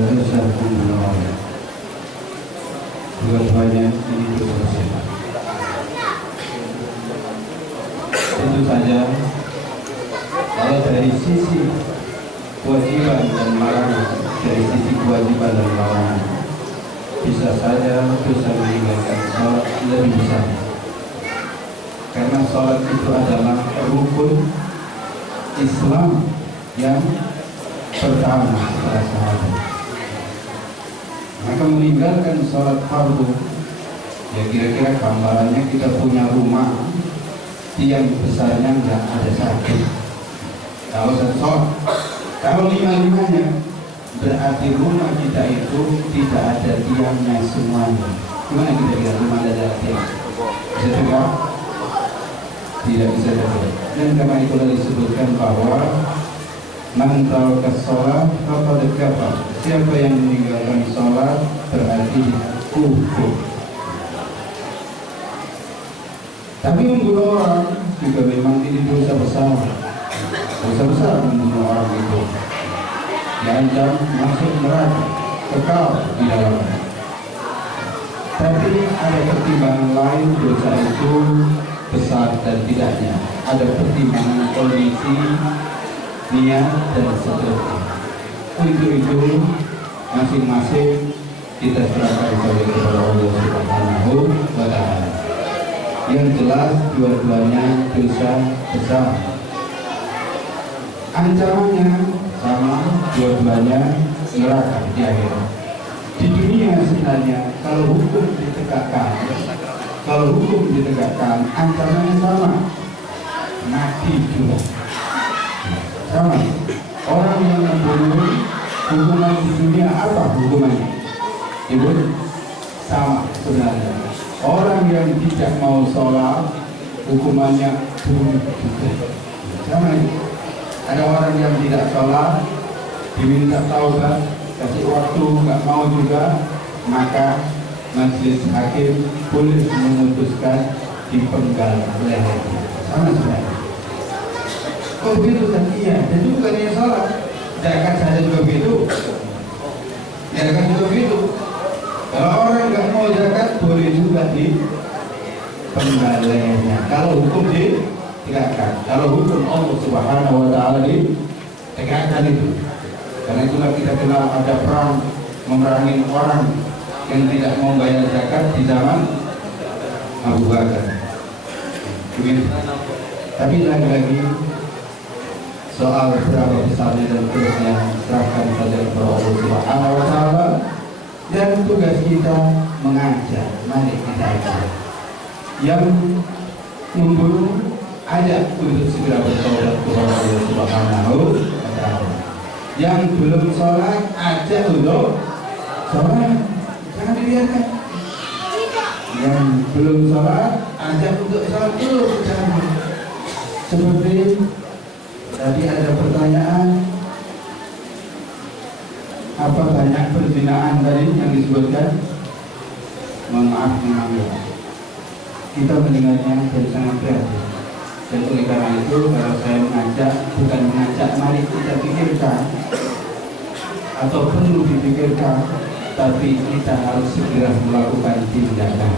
dosa membunuh dua-duanya ini dosa. Tentu saja kalau dari sisi kewajiban dan larangan, dari sisi kewajiban dan larangan, bisa saja dosa meninggalkan sholat lebih besar, karena sholat itu adalah rukun Islam yang pertama setelah syahadat. Maka meninggalkan sholat fardu, ya kira-kira gambarannya kita punya rumah, tiang besarnya nggak ada satu. Kalau satu sholat, kalau lima-limanya, berarti rumah kita itu tidak ada tiangnya semuanya. Gimana kita bilang rumah ada tiang? Bisa tegak? Tidak bisa tegak. Dan karena itulah disebutkan bahwa man taraka sholat faqad kafar. Siapa yang meninggalkan sholat berarti kufur. Tapi membunuh orang juga memang ini dosa besar. Dosa besar membunuh orang itu. Diancam masuk neraka, kekal di dalamnya. Tapi ada pertimbangan lain dosa itu besar dan tidaknya. Ada pertimbangan kondisi, niat dan seterusnya. Untuk itu masing-masing kita serahkan kepada Allah Subhanahu wa Ta'ala. Yang jelas dua-duanya dosa besar. Ancamannya sama, dua-duanya neraka di akhirat. Di dunia sebenarnya kalau hukum ditegakkan, ancamannya sama, mati juga. Sama. Orang yang membunuh, hukuman di dunia apa hukumannya? Ibu, sama sebenarnya. Orang yang tidak mau sholat, hukumannya bunuh juga. Sama. Ada orang yang tidak sholat, diminta taubat, kasih waktu, nggak mau juga, maka majelis hakim boleh memutuskan dipenggal lehernya. Sama sebenarnya. Oh begitu kan? Iya, dan juga yang sholat, zakat saja juga begitu. Zakat juga begitu. Kalau orang nggak mau zakat, boleh juga dipenggal lehernya. Kalau hukum ditegakkan, kalau hukum Allah Subhanahu wa Ta'ala ditegakkan itu. Karena itulah kita kenal ada perang memerangi orang yang tidak mau bayar zakat di zaman Abu Bakar. Begitu. Tapi lagi-lagi soal berapa besarnya dan terusnya serahkan saja kepada Allah Subhanahu wa Ta'ala. Dan tugas kita mengajak, mari kita ajak. Yang membunuh, ajak untuk segera bertobat kepada Allah Subhanahu wa Ta'ala. Yang belum sholat, ajak untuk sholat, jangan dibiarkan. Yang belum sholat, ajak untuk sholat dulu, jangan. Seperti tadi ada pertanyaan, apa banyak perzinaan tadi yang disebutkan? Mohon maaf memang kita mendengarnya dari sangat prihatin. Dan oleh karena itu kalau saya mengajak, bukan mengajak mari kita pikirkan atau perlu dipikirkan, tapi kita harus segera melakukan tindakan.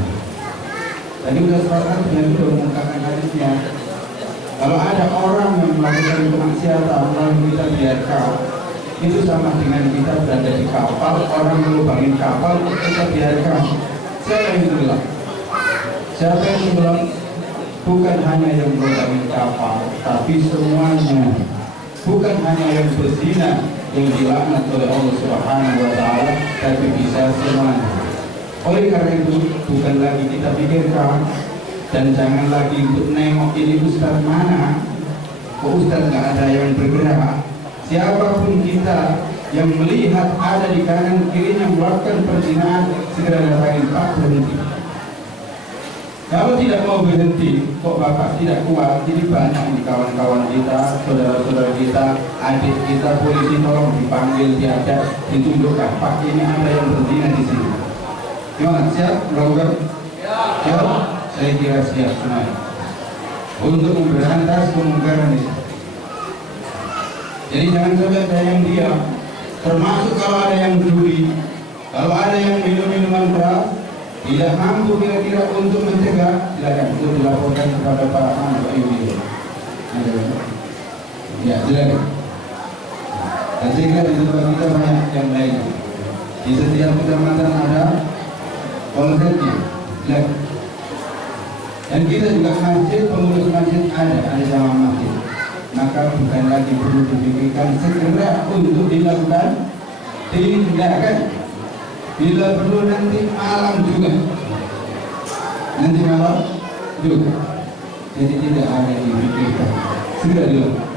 Tadi sudah sepakat dengan itu mengungkapkan hadisnya. Kalau ada orang yang melakukan kemaksiatan lalu kita biarkan, itu sama dengan kita berada di kapal, orang melubangin kapal, kita biarkan. Siapa yang bilang? Siapa yang bilang? Bukan hanya yang melubangin kapal, tapi semuanya. Bukan hanya yang berzina yang dilaknat oleh Allah Subhanahu wa Ta'ala, tapi bisa semuanya. Oleh karena itu bukan lagi kita pikirkan dan jangan lagi untuk nengok ini ustaz mana, kok ustaz nggak ada yang bergerak. Siapapun kita yang melihat ada di kanan kirinya melakukan perzinahan, segera datangin Pak, berhenti. Kalau tidak mau berhenti, kok Bapak tidak kuat, jadi banyak nih kawan-kawan kita, saudara-saudara kita, adik kita, polisi tolong dipanggil, diajak, ditunjukkan Pak ini ada yang berzina di sini. Gimana, siap melakukan? Ya, saya kira siap semua untuk memberantas kemungkaran ini. Jadi jangan sampai ada yang diam. Termasuk kalau ada yang juri, kalau ada yang minum minuman keras, tidak mampu kira-kira untuk mencegah, silakan untuk dilaporkan kepada Pak Ibu. Ya, silakan. Dan saya kira di tempat kita banyak yang lain. Di setiap kecamatan ada polseknya, silakan. Dan kita juga masjid, pengurus masjid ada sama masjid. Maka bukan lagi perlu dipikirkan, segera untuk dilakukan tindakan. Bila perlu nanti malam juga, nanti malam juga. Jadi tidak ada dipikirkan, segera dilakukan.